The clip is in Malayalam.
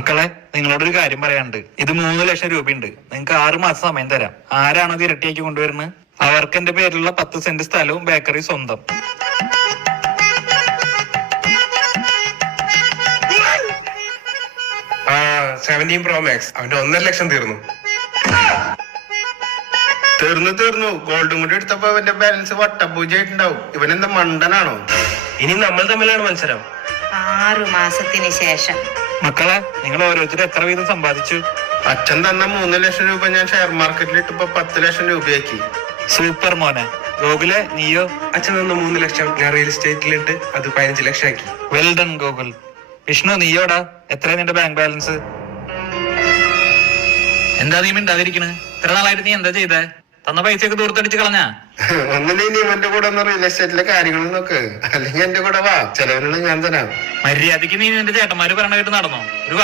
മക്കളെ, നിങ്ങളോടൊരു കാര്യം പറയാനുണ്ട്. ഇത് 3 ലക്ഷം രൂപയുണ്ട്. നിങ്ങൾക്ക് 6 മാസം സമയം തരാം. ആരാണോ ഇത് ഇരട്ടിയാക്കി കൊണ്ടുവരുന്നത് അവർക്ക് എന്റെ പേരിലുള്ള 10 സെന്റ് സ്ഥലവും ബേക്കറി സ്വന്തം. ആ 17 Pro Max അവന്റെ 1.5 ലക്ഷം തീർന്നു. ഗോൾഡും കൂടി എടുത്തപ്പോ അവന്റെ ബാലൻസ് വട്ടപൂജയായിട്ടുണ്ടാവും. ഇവനെന്താ മണ്ടനാണോ? ഇനി നമ്മൾ തമ്മിലാണ് മത്സരം. 6 മാസത്തിന് ശേഷം. മക്കളെ, നിങ്ങൾ ഓരോരുത്തരും എത്ര വീതം സമ്പാദിച്ചു? അച്ഛൻ തന്ന 3 ലക്ഷം രൂപ ഞാൻ ഷെയർ മാർക്കറ്റിൽ ഇട്ടപ്പോ 10 ലക്ഷം രൂപയാക്കി. സൂപ്പർ മോനെ. ഗോകുലെ, നീയോ? അച്ഛൻ തന്ന 3 ലക്ഷം ഞാൻ റിയൽ എസ്റ്റേറ്റിലിട്ട് അത് 15 ലക്ഷം ആക്കി. Well done Gokul. വിഷ്ണു, നീയോടാ? എത്രയാ നിന്റെ ബാങ്ക് ബാലൻസ്? എന്താ നീ മിണ്ടാതിരിക്കണ്? ഇത്ര നാളായിട്ട് നീ എന്താ ചെയ്തേ? തന്ന പൈസയൊക്കെ ദൂരത്തടിച്ച് കളഞ്ഞാ? ഒന്നില്ലെങ്കിൽ ഇവന്റെ കൂടെ ഒന്ന് റിയൽ എസ്റ്റേറ്റിലെ കാര്യങ്ങൾ നോക്ക്, അല്ലെങ്കിൽ എന്റെ കൂടെ വാ, ചെലവിനുള്ള ഞാൻ തരാം. മര്യാദക്ക് നീ നിന്റെ ചേട്ടന്മാര് പറയണ കേട്ട് നടന്നോ? ഒരു